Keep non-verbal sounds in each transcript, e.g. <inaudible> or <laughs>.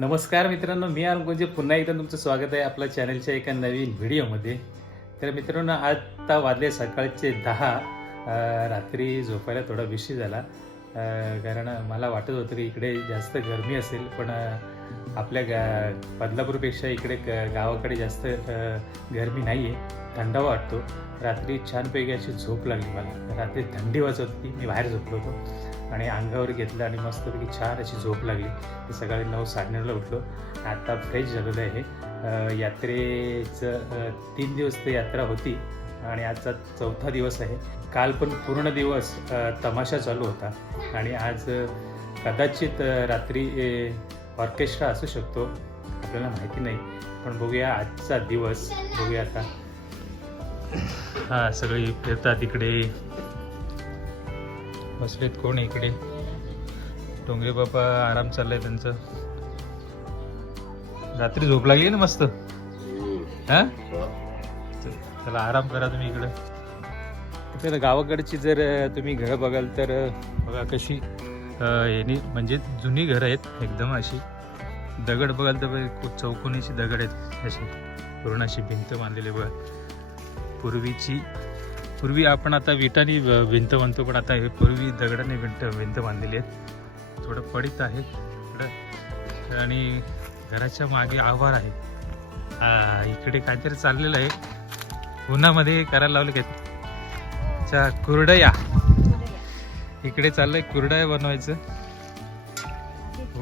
नमस्कार मित्रांनो मी म्हणजे पुन्हा एकदा तुमचं स्वागत आहे आपल्या चॅनलच्या एका नवीन व्हिडिओमध्ये तर मित्रांनो आता वाजले सकाळचे दहा. रात्री झोपायला थोडा विषय झाला. कारण मला वाटत होतं की इकडे जास्त गरमी असेल पण आपल्या गा बदलापूरपेक्षा इकडे ग- गावाकडे जास्त गरमी नाही आहे थंडावा वाटतो. रात्री छानपैकी अशी झोप लागली मला. रात्री थंडी वाजत होती. मी बाहेर झोपलो होतो. आणि अंगावर घेतलं आणि मस्तपैकी छान अशी झोप लागली. तर सकाळी नऊ साडेनऊला उठलो. आता फ्रेश झालेलं आहे. यात्रेचं तीन दिवस तर यात्रा होती आणि आजचा चौथा दिवस आहे. काल पण पूर्ण दिवस तमाशा चालू होता. आणि आज कदाचित रात्री ऑर्केस्ट्रा असू शकतो. आपल्याला माहिती नाही. पण बघूया आजचा दिवस. बघूया आता. हां सगळी फिरतात इकडे. बसलेत कोण इकडे? डोंगरे बाबा आराम चाललाय त्यांचं. रात्री झोप लागली ना मस्त? हा? त्याला चला आराम करा तुम्ही इकडे. तर गावाकडची जर तुम्ही घरं बघाल तर बघा कशी यानी म्हणजे जुनी घरं आहेत एकदम अशी. दगड बघाल तर खूप चौकोनीची दगड आहेत अशी पूर्ण अशी भिंत बांधलेली बघा. पूर्वीची पूर्वी आपण आता विटाने भिंत बांधतो पण आता हे पूर्वी दगडाने भिंत भिंत बांधलेली आहे थोडं पडीत आहे. थोडं आणि घराच्या मागे आभार आहे. इकडे काहीतरी चाललेलं आहे. उन्हामध्ये करायला लावले काय? अच्छा कुरडया. इकडे चाललंय कुरडया बनवायचं.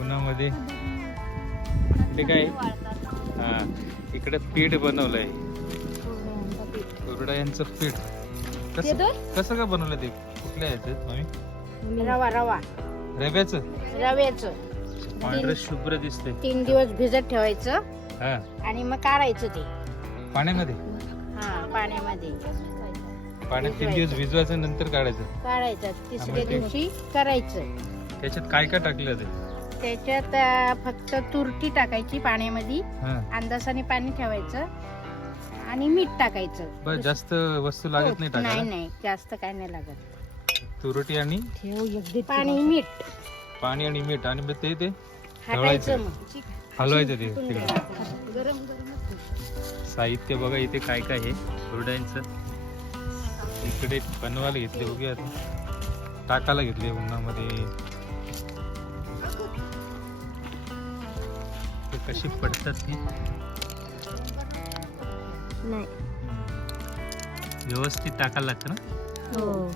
उन्हामध्ये. ते काय? हा इकडे पीठ बनवलंय. कुरडयांचं पीठ. कसं कसं का बनवलं ते? कुठल्या याच्यात मम्मी रवा रवा. रव्याचं? रव्याचं. पांढरं शुभ्र दिसते तीन दिवस भिजत ठेवायचं हा. आणि मग काढायचं ते. पाण्यामध्ये? हा पाण्यामध्ये. पाण्यात तीन दिवस भिजवायचं. नंतर काढायचं? काढायचं. तिसऱ्या ते- दिवशी करायचं. त्याच्यात काय काय टाकलं ते? त्याच्यात अं, फक्त तुरटी टाकायची पाण्यामध्ये. हा. अंदाजाने पाणी ठेवायचं. आणि मीठ टाकायचं. बस जास्त वस्तू लागत नाही हो, नाही टाकायला नाही जास्त काय नाही लागत. तुरटी आणि? पाणी मीठ. पाणी आणि मीठ आणि मग ते ते मग. हलवायचं ते तिकडे. गरम गरम साहित्य बघा इथे काय काय आहे. कुरड्यांचं. इकडे बनवायला घेतले बघूया आता. टाकायला घेतले उन्हामध्ये. ते कशी पडतात ती? नाही. व्यवस्थित टाकायला लागतं ना? हो.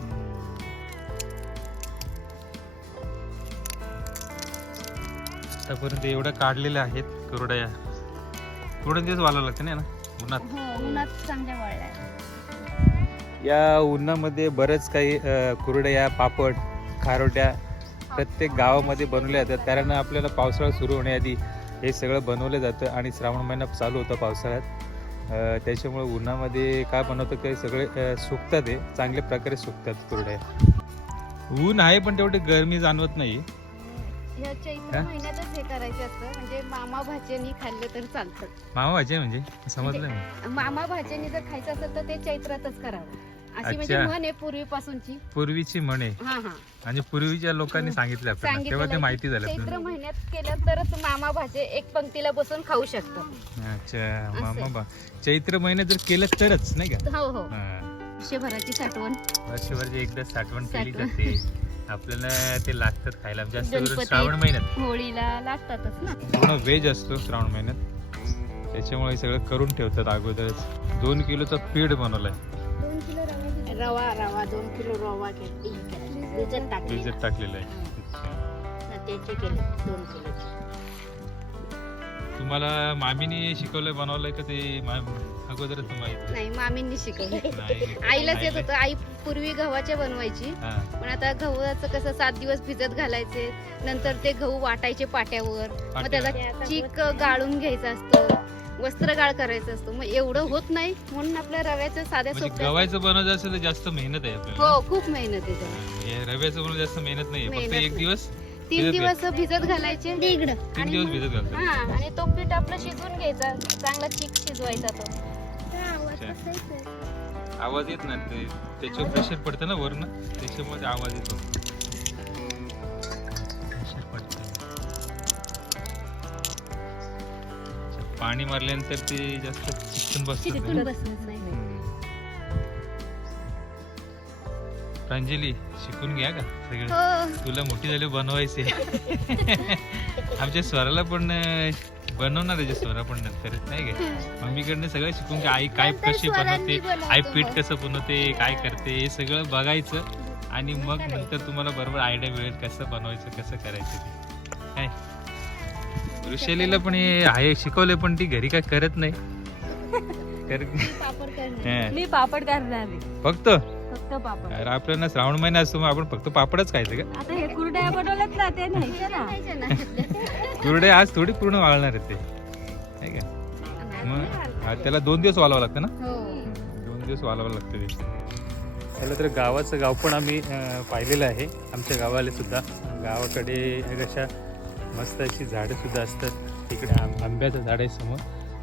आतापर्यंत एवढ्या काढलेल्या आहेत कुरड्या. थोडं दिवस वालावं लागतं ना? उन्हात. हो उन्हात चांगल्या वळल्या. या उन्हामध्ये बरंच काही अ, कुरडया पापड खारोट्या प्रत्येक गावामध्ये बनवल्या जातात. कारण आपल्याला पावसाळा सुरू होण्याआधी हे सगळं बनवलं जातं आणि श्रावण महिना चालू होता पावसाळ्यात. त्याच्यामुळे उन्हामध्ये काय बनवतं काही सगळे सुकतात हे. चांगल्या प्रकारे सुकतात कुरड्या. ऊन आहे पण तेवढी गरमी जाणवत नाही? महिन्यातच हे करायचे असतं. म्हणजे मामा भाज्यांनी खाल्लं तर चालतं. मामा भाजी आहे म्हणजे समजलं मामा भाज्यांनी जर खायचं असेल तर ते चैत्रातच करावं. अशी म्हणजे अच्छा. म्हण आहे पूर्वीपासूनची. पूर्वीची म्हणे हा हा. आणि पूर्वीच्या लोकांनी सांगितलं आपल्याला. तेव्हा ते माहिती झालं चैत्र आपल्याला. महिन्यात केलं तरच मामा भाजे एक पंक्तीला बसून खाऊ शकतो. अच्छा मामा बा चैत्र महिन्यात जर केलं तरच नाही का? हो हो. हा. वर्षभराची साठवण. वर्षभरची एकदा साठवण केली साठवण. जाते आपल्याला ते लागतात खायला. जास्त करून गणपती. श्रावण महिन्यात. होळीला लागतातच ना. पूर्ण व्हेज असतो श्रावण महिन्यात. त्याच्यामुळे हे सगळं करून ठेवतात अगोदरच. दोन किलोचं पीठ बनवलंय. रवा रवा दोन किलो रवा घेतली. भिजत टाकली. भिजत टाकलेलं आहे. त्याचे केले दोन किलो तुम्हाला मामीने शिकवलंय बनवलंय का ते अगोदरच माहिती नाही मामींनी शिकवलं <laughs> नाही <laughs> आईलाच येत होतं. आई पूर्वी गव्हाच्या बनवायची. पण आता गव्हाचं कसं सात दिवस भिजत घालायचे. नंतर ते गहू वाटायचे पाट्यावर. मग त्याला. चीक गाळून घ्यायचा असतो. वस्त्र गाळ करायचं असतो. मग एवढं होत नाही म्हणून आपल्या रव्याचं साध्या म्हणजे सोप्या गव्हाचं बनवायचं असेल तर जास्त मेहनत आहे आपल्याला. हो खूप मेहनत आहे त्याला हे रव्याचं बनवलं जास्त मेहनत नाही फक्त मेहनत एक नाही. दिवस तीन भिजत दिवस भिजत घालायचे. तीन आणि दिवस मग- भिजत घालतात हा आणि तो पीठ आपलं शिजवून घ्यायचा. चांगला चीक शिजवायचा तो. आवाज येत नाही. ते त्याच्यावर प्रेशर पडतं ना वरनं? त्याच्यामध्ये आवाज येतो. पाणी मारल्यानंतर ते जास्त चिकटून चिकटून? बसत नाही प्रांजली शिकून घ्या का सगळं? हो. तुला मोठी झाली बनवायचे <laughs> आमच्या स्वराला पण अं, बनवणार आहे स्वरा पण नंतर नाही का? मम्मीकडनं सगळं शिकून घ्या. आई काय नंतर कशी स्वरांनी बनवते आई पीठ मग. कसं बनवते काय करते हे सगळं बघायचं. आणि मग. नंतर तुम्हाला बरोबर आयडिया मिळेल कसं बनवायचं कसं करायचं ते. काय? वृषालीला पण हे आहे शिकवले पण ती घरी काय करत नाही. <laughs> कर पापड करणार. मी पापड करणार आहे. फक्त? फक्त पापड. अरे आपल्याला श्रावण महिना असतो मग आपण फक्त पापडच खायचं का? आता हे कुरड्या बनवल्यात ना ते ना. <laughs> कुरडे आज थोडी पूर्ण वाळणार आहेत ते. आहे का? मग हा, त्याला दोन दिवस वालावं लागतं ना? हो. दोन दिवस वालावं लागतं ते. त्याला तर गावाचं गाव पण आम्ही अं, पाहिलेलं आहे. आमच्या गावाला सुद्धा. गावाकडे कशा मस्त अशी झाडं सुद्धा असतात. तिकडे आं- आंब्याचं झाड आहे समोर.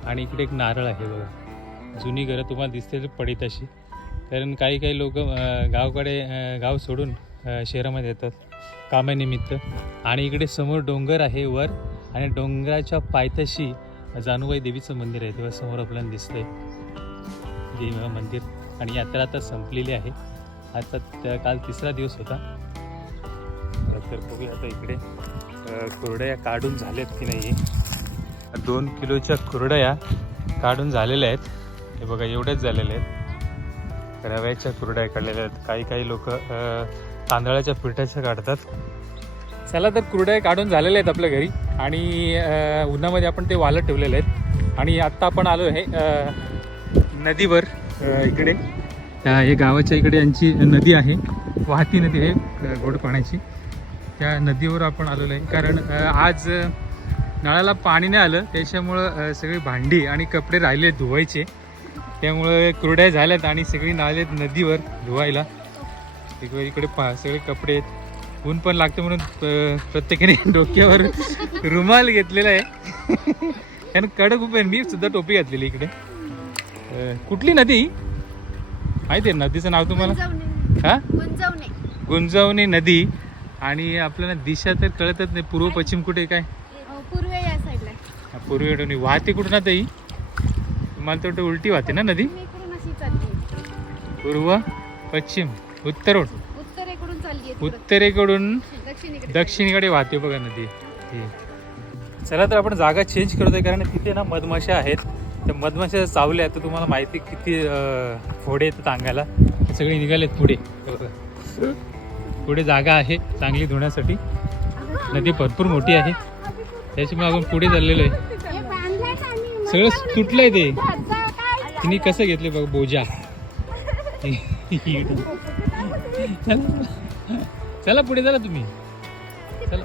आणि इकडे एक नारळ आहे बघा. जुनी घरं तुम्हाला दिसते पडीत अशी. कारण काही काही लोक गावाकडे गाव सोडून शहरामध्ये येतात. कामानिमित्त. आणि इकडे समोर डोंगर आहे वर. आणि डोंगराच्या पायथ्याशी जानुबाई देवीचं मंदिर आहे. तेव्हा समोर आपल्याला दिसतंय. देवी मंदिर. आणि यात्रा आता संपलेली आहे. आता काल तिसरा दिवस होता. तर बघूया आता इकडे. कुरडया काढून झाल्यात की नाही? दोन किलोच्या कुरडया काढून झालेल्या आहेत. हे बघा एवढ्याच झालेल्या आहेत. रव्याच्या कुरड्या काढलेल्या आहेत. काही काही लोक तांदळाच्या पिठाच्या काढतात. चला तर कुरड्या काढून झालेल्या आहेत आपल्या घरी. आणि उन्हामध्ये आपण ते वालत ठेवलेले आहेत. आणि आत्ता आपण आलो आहे नदीवर इकडे. हे गावाच्या इकडे यांची नदी आहे. वाहती नदी आहे गोड पाण्याची. त्या नदीवर आपण आलेलो आहे. कारण आज नळाला पाणी नाही आलं त्याच्यामुळं सगळी भांडी आणि कपडे राहिले धुवायचे. त्यामुळं कुरड्या झाल्यात आणि सगळी नालेत नदीवर धुवायला. इकडे इकडे पा सगळे कपडे आहेत. ऊन पण लागतं म्हणून प्रत्येकाने <laughs> डोक्यावर रुमाल घेतलेला आहे. <laughs> कारण कडक आहे मी सुद्धा टोपी घातलेली इकडे. कुठली नदी? माहिती आहे नदीचं नाव तुम्हाला? हा? गुंजवणी नदी. आणि आपल्याला दिशा तर कळतच नाही. पूर्व पश्चिम कुठे काय? हो, पूर्वे या साईडला. पूर्वेकडून वाहते कुठून आता ही? मला तर वाटतं उलटी वाहते ना नदी? मी इकडून अशी चालली पूर्व पश्चिम उत्तर उत्तरेकडून चालली उत्तरेकडून दक्षिणेकडे. दक्षिणेकडे वाहते बघा नदी. ही. चला तर आपण जागा चेंज करतोय कारण तिथे ना मधमाशा आहेत. त्या मधमाशा चावल्या तर तुम्हाला माहिती किती अं, फोडे येतात अंगाला. ते सगळे निघालेत पुढे. हे बघा. पुढे जागा आहे चांगली धुण्यासाठी. नदी भरपूर मोठी आहे. त्याच्यामुळे आपण पुढे चाललेलो आहे. सगळं तुटलंय ते. तिने कसं घेतले बघ बोजा. चला चला पुढे चला तुम्ही. चला.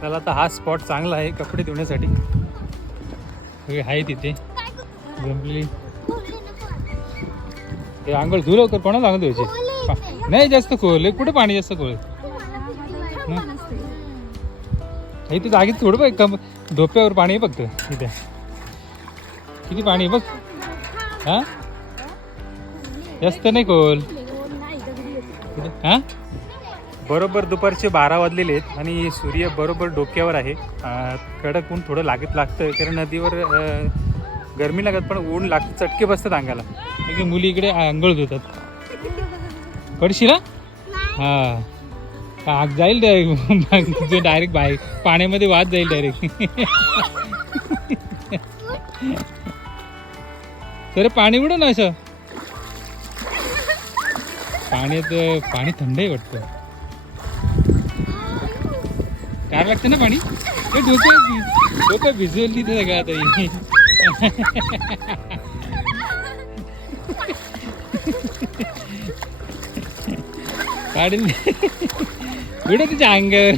चला आता हा स्पॉट चांगला आहे कपडे धुण्यासाठी. सगळे आहे तिथे जमलेली. ते आंघोळ धुलं लवकर कोणाला आंघोळ धुवायची? नाही जास्त खोल. कुठे पाणी जास्त खोल? इथे जागेत थोडं बघ कम धोप्यावर पाणी आहे फक्त इथे. किती पाणी आहे बघ. हा? जास्त नाही खोल. हा? बरोबर दुपारचे बारा वाजलेले आहेत आणि सूर्य बरोबर डोक्यावर आहे. कडक ऊन थोडं लागत लागतं कारण नदीवर गरमी लागत पण ऊन लागतं चटके बसतात अंगाला. एक मुली इकडे आंघोळ धुतात. पडशील हा? आग जाईल डायरेक्ट डायरेक्ट <laughs> बाहेर पाण्यामध्ये वाद जाईल डायरेक्ट तर पाणी उड ना असं? पाण्यात पाणी थंड आहे वाटतं. काय लागतं ना पाणी? डोकं डोकं भिजवली ते सगळं आता. काढून उड तिच्या अंगावर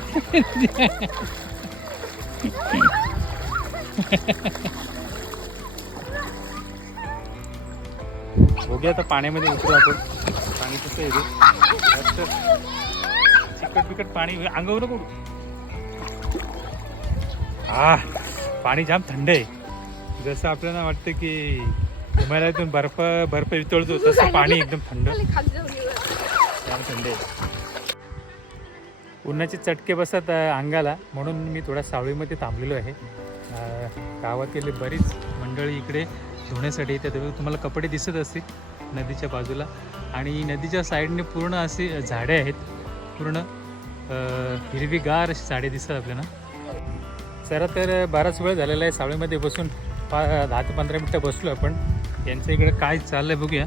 भोगे आता पाण्यामध्ये उतरू आपण पाणी कसं येते चिकट बिकट पाणी अंगावर पडू हा पाणी जाम थंड आहे जसं आपल्याला वाटतं की हिमालयातून बर्फ बर्फ वितळतो तसं पाणी एकदम थंड. थंड उन्हाचे चटके बसत अंगाला. म्हणून मी थोडा सावळीमध्ये थांबलेलो आहे. गावातील बरीच मंडळी इकडे धुण्यासाठी येतात. तुम्हाला कपडे दिसत असतील नदीच्या बाजूला. आणि नदीच्या साईडने पूर्ण अशी झाडे आहेत. पूर्ण हिरवीगार अशी झाडे दिसतात आपल्याला. चला तर बराच वेळ झालेला आहे सावळीमध्ये बसून. पा दहा ते पंधरा मिनटं बसलो आपण. यांच्या इकडे काय चाललं आहे बघूया.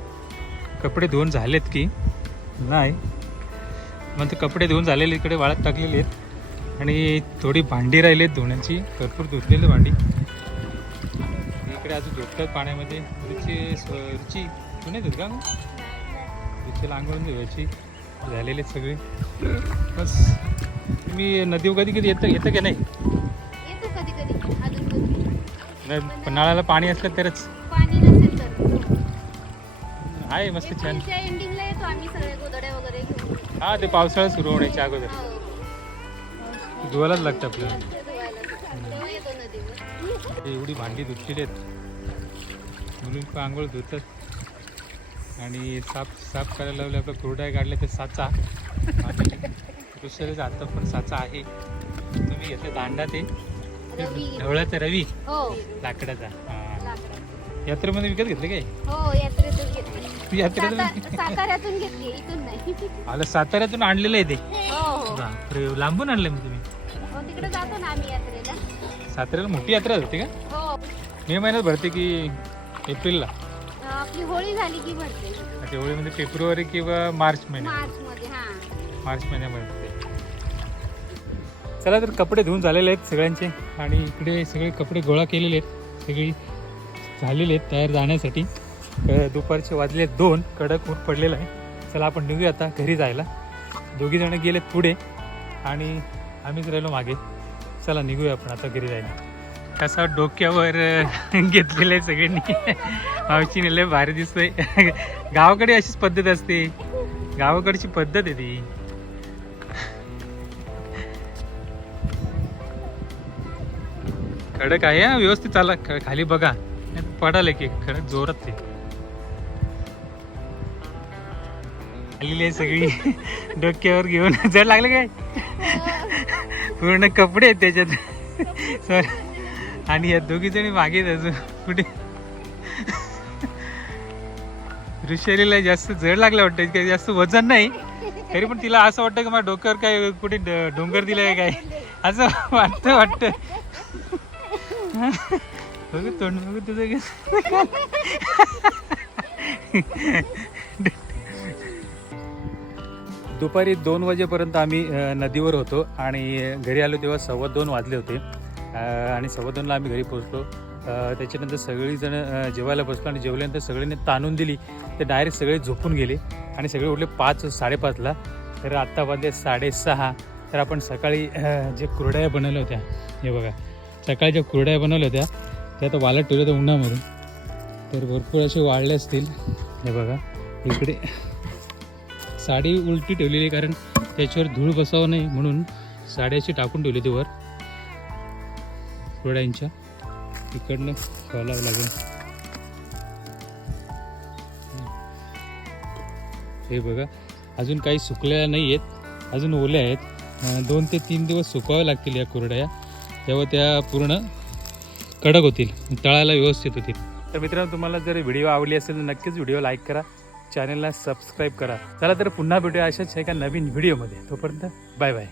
कपडे धुवून झालेत की? नाही. मग ते कपडे धुवून झालेले इकडे वाळत टाकलेले आहेत. आणि थोडी भांडी राहिली आहेत धुण्याची. भरपूर धुतलेली भांडी. इकडे अजून झोपतात पाण्यामध्ये. रुची रुची धुणे धुत का रुचीला आंघोळून धुवायची. झालेले आहेत सगळे. बस. तुम्ही नदी कधी कधी येतं येतं की नाही? कधी. न- पण नळाला पाणी असलं तरच. पाणी नसेल तर. आहे मस्त छान. एप्रिलच्या एंडिंगला येतो आम्ही सगळे गोदड्या वगैरे घेऊन. हा ते पावसाळा सुरू होण्याच्या अगोदर. हो. धुवायलाच लागतं आपल्याला. ते धुवायला. तेव्हा येतो नदीवर. एवढी भांडी धुतलेली आहेत. मुली पण आंघोळ धुतात. आणि साफ साफ करायला लावले आपल्या कुरड्या काढल्या ते साचा. <laughs> आणि दुसऱ्याच आता पण साचा आहे. तुम्ही घेतलं दांडा ते. ढवळाचा रवी. हो. लाकडाचा. हा. यात्रेमध्ये विकत घेतले काय? हो यात्रेतून घेतली. तू यात्रेतून साता- साताऱ्यातून घेतली इथून नाही. आलं साताऱ्यातून आणलेलं आहे ते. हो हो. बापरे, लांबून आणलं मी तुम्ही. हो तिकडे जातो ना आम्ही यात्रेला. साताऱ्याला मोठी यात्रा होती का? हो. मे महिन्यात भरते की एप्रिलला? अं, आपली होळी झाली की भरते. होळीमध्ये फेब्रुवारी किंवा मार्च महिन्यात? मार्च मध्ये हा. मार्च महिन्यामध्ये. चला तर कपडे धुवून झालेले आहेत सगळ्यांचे. आणि इकडे सगळे कपडे गोळा केलेले आहेत. सगळी झालेले आहेत तयार जाण्यासाठी. दुपारचे वाजले दोन. कडक ऊन पडलेलं आहे. चला आपण निघूया आता घरी जायला. दोघी जण गेलेत पुढे. आणि आम्हीच राहिलो मागे. चला निघूया आपण आता घरी जायला. कसा डोक्यावर <laughs> घेतलेलं आहे सगळ्यांनी. <laughs> मावशीने लय भारी दिसतोय. <laughs> गावाकडे अशीच पद्धत असते. गावाकडची पद्धत आहे ती. खडक आहे. हा, व्यवस्थित चाला. खाली बघा. पडाल की खडक जोरात ते. आलेली आहे सगळी. <laughs> डोक्यावर घेऊन. <laughs> जड लागले काय? <laughs> पूर्ण कपडे आहेत त्याच्यात. सर. आणि या दोघी जणी मागे अजून. कुठे? ऋषालीला जास्त जड लागलं वाटतं काही जास्त वजन नाही. तरी पण तिला असं वाटतं की माझ्या डोक्यावर काय कुठे डोंगर दिलाय काय? असं वाटतं वाटतं. बघ तोंड बघ तुझं दुपारी दोन वाजेपर्यंत आम्ही नदीवर होतो आणि घरी आलो तेव्हा सव्वा दोन वाजले होते. आणि सव्वा दोनला आम्ही घरी पोचलो त्याच्यानंतर सगळीजण जेवायला बसलो आणि जेवल्यानंतर सगळ्यांनी ताणून दिली. ते डायरेक्ट सगळे झोपून गेले आणि सगळे उठले पाच साडेपाचला. तर आत्ता वाजले साडेसहा. तर आपण सकाळी जे कुरड्या बनवल्या होत्या हे बघा. सकाळी ज्या कुरड्या बनवल्या होत्या त्या आता वाळत ठेवल्या होत्या उन्हामध्ये तर भरपूर असे वाळले असतील. हे बघा इकडे साडी उलटी ठेवलेली आहे कारण त्याच्यावर धूळ बसावं नाही म्हणून साडी अशी टाकून ठेवली होती वर. कुरड्यांच्या. इकडनं खोलावं लागेल. हे बघा अजून काही सुकलेल्या नाही आहेत अजून ओल्या आहेत. दोन ते तीन दिवस सुकाव्या लागतील या कुरड्या. तेव्हा त्या पूर्ण कडक होतील तळायला व्यवस्थित होतील. तर मित्रांनो तुम्हाला जर व्हिडिओ आवडली असेल तर नक्कीच व्हिडिओ लाईक करा चॅनलला सबस्क्राईब करा. चला तर पुन्हा भेटूया अशाच एका नवीन व्हिडिओमध्ये. तोपर्यंत बाय बाय.